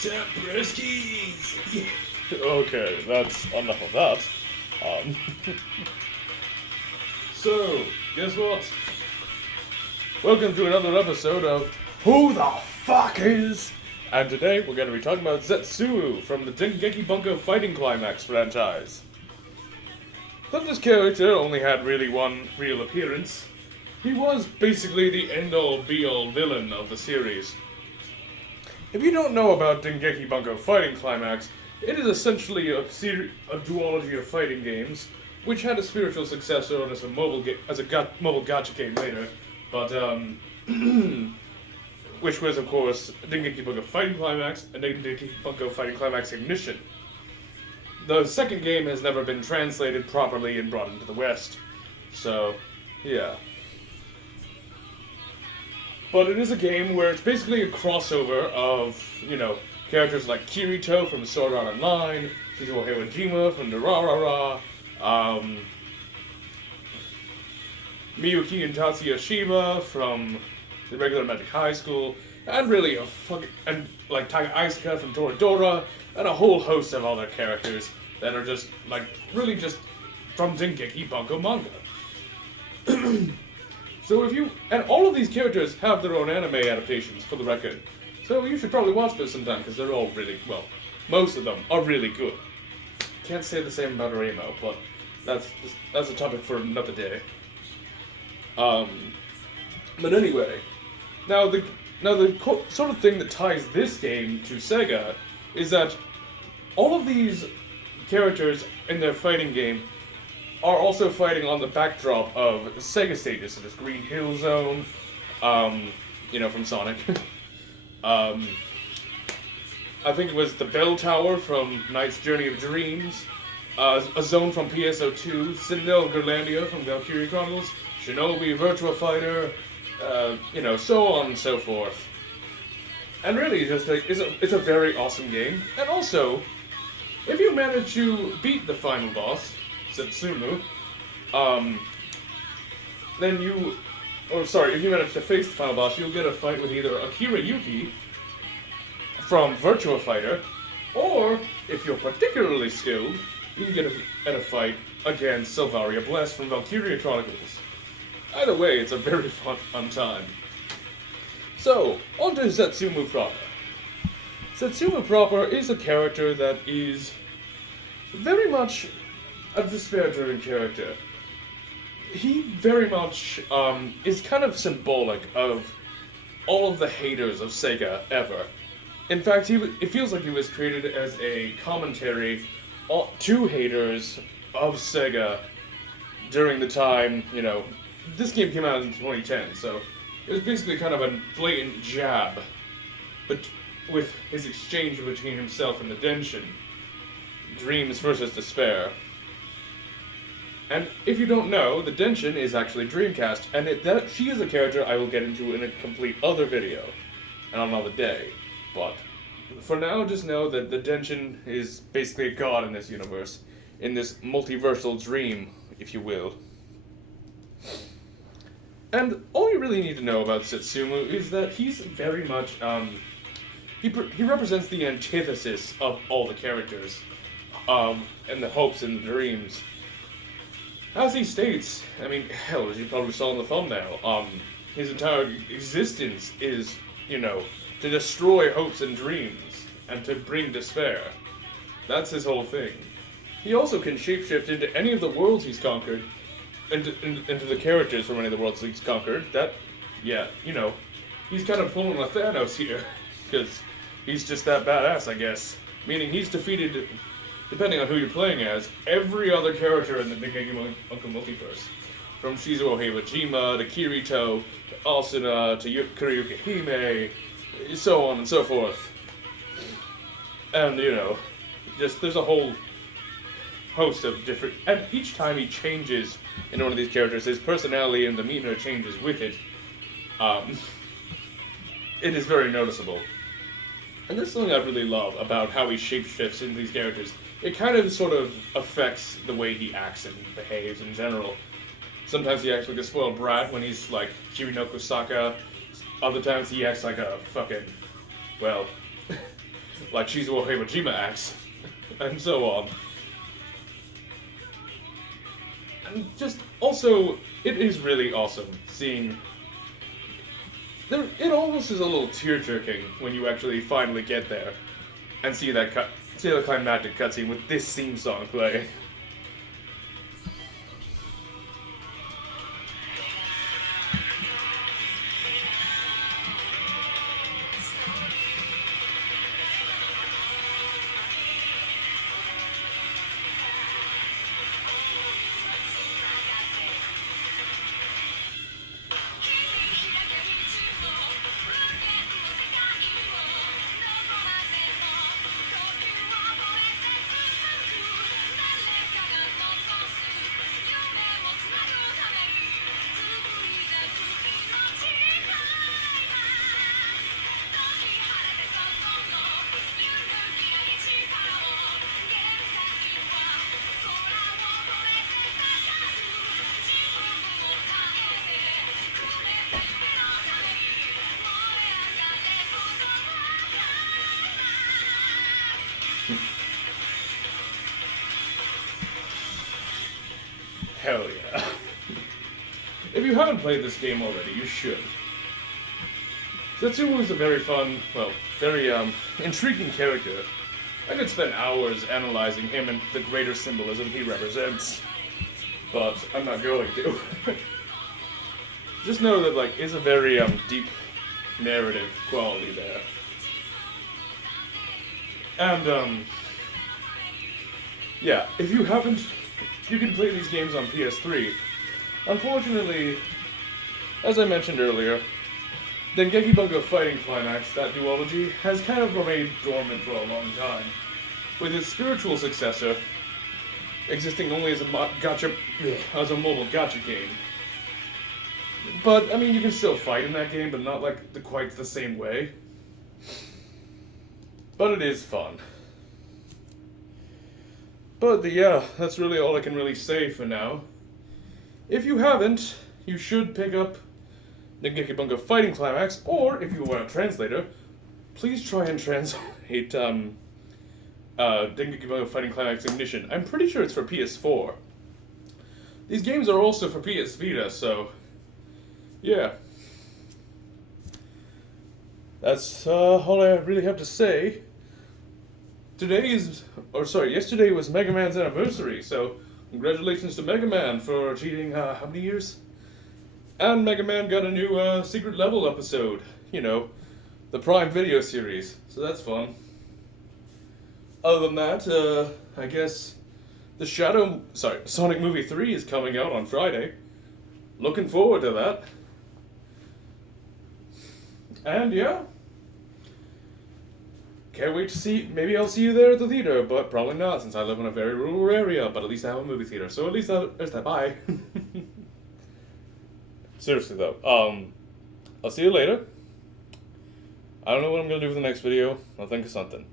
Sabriskis! Okay, that's enough of that. Um, So, guess what? welcome to another episode of Who the Fuck Is? And today we're going to be talking about Zetsumu from the Dengeki Bunko Fighting Climax franchise. Though this character only had really one real appearance, he was basically the end-all be-all villain of the series. If you don't know about Dengeki Bunko Fighting Climax, it is essentially a duology of fighting games, which had a spiritual successor as a mobile gacha game later, but which was of course Dengeki Bunko Fighting Climax and Dengeki Bunko Fighting Climax Ignition. The second game has never been translated properly and brought into the West, so yeah. But it is a game where it's basically a crossover of, characters like Kirito from Sword Art Online, Shizuo Heiwajima from Durarara, Miyuki and Tatsuya Shiba from the regular Magic High School, and really Taiga Aisuka from Toradora, and a whole host of other characters that are just from Dengeki Bunko manga. So and all of these characters have their own anime adaptations, for the record. So you should probably watch this sometime, because they're all most of them are really good. Can't say the same about Remo, but that's a topic for another day. But anyway, now the sort of thing that ties this game to Sega is that all of these characters in their fighting game are also fighting on the backdrop of Sega stages, such as Green Hill Zone, from Sonic. I think it was the Bell Tower from Knight's Journey of Dreams, a zone from PSO2, Citadel of Gerlandia from Valkyria Chronicles, Shinobi, Virtua Fighter, so on and so forth. And really, it's a very awesome game. And also, if you manage to beat the final boss, Zetsumu, if you manage to face the final boss, you'll get a fight with either Akira Yuki from Virtua Fighter, or, if you're particularly skilled, you can get a fight against Sylvaria Bless from Valkyria Chronicles. Either way, it's a very fun time. So, on to Zetsumu proper. Zetsumu proper is a character that is very much a despair-driven character. He very much is kind of symbolic of all of the haters of Sega ever. In fact, it feels like he was created as a commentary to haters of Sega during the time, this game came out in 2010, so it was basically kind of a blatant jab, but with his exchange between himself and the Denshin. Dreams versus despair. And if you don't know, the Denshin is actually Dreamcast, and she is a character I will get into in a complete other video, and on another day. But for now, just know that the Denshin is basically a god in this universe, in this multiversal dream, if you will. And all you really need to know about Zetsumu is that he's very much, he represents the antithesis of all the characters, and the hopes and the dreams. As he states, as you probably saw in the thumbnail, his entire existence is, to destroy hopes and dreams, and to bring despair. That's his whole thing. He also can shapeshift into any of the worlds he's conquered, into the characters from any of the worlds he's conquered. He's kind of pulling a Thanos here, because he's just that badass, I guess. Meaning he's defeated, depending on who you're playing as, every other character in the Dengeki Bunko multiverse. From Shizuo Heiwajima, to Kirito, to Asuna, to Kuriyuki Hime, so on and so forth. And, there's a whole host of different... And each time he changes in one of these characters, his personality and demeanor changes with it. It is very noticeable. And this is something I really love about how he shapeshifts into these characters. It kind of sort of affects the way he acts and behaves in general. Sometimes he acts like a spoiled brat when he's like Kirinoko Saka. Other times he acts like a fucking, well, like Shizuo Himajima acts, and so on. And just also, it is really awesome seeing. It almost is a little tear-jerking when you actually finally get there and see the climactic cutscene with this theme song playing. Hell yeah. If you haven't played this game already, you should. Zetsumu is a very fun, well, very intriguing character. I could spend hours analyzing him and the greater symbolism he represents, but I'm not going to. Just know that, like, is a very deep narrative quality there. And yeah, if you haven't, you can play these games on PS3. Unfortunately, as I mentioned earlier, Dengeki Bunko Fighting Climax, that duology, has kind of remained dormant for a long time, with its spiritual successor existing only as a mobile gacha game. But, I mean, you can still fight in that game, but not like quite the same way. But it is fun. But yeah, that's really all I can really say for now. If you haven't, you should pick up Dengeki Bunko Fighting Climax, or if you are a translator, please try and translate Dengeki Bunko Fighting Climax Ignition. I'm pretty sure it's for PS4. These games are also for PS Vita, so yeah. That's all I really have to say. Yesterday was Mega Man's anniversary, so congratulations to Mega Man for cheating, how many years? And Mega Man got a new, secret level episode. You know, the Prime Video series, so that's fun. Other than that, I guess the Sonic Movie 3 is coming out on Friday. Looking forward to that. And yeah. Can't wait to see, maybe I'll see you there at the theater, but probably not since I live in a very rural area, but at least I have a movie theater, so at least there's that, bye. Seriously though, I'll see you later. I don't know what I'm gonna do for the next video, I'll think of something.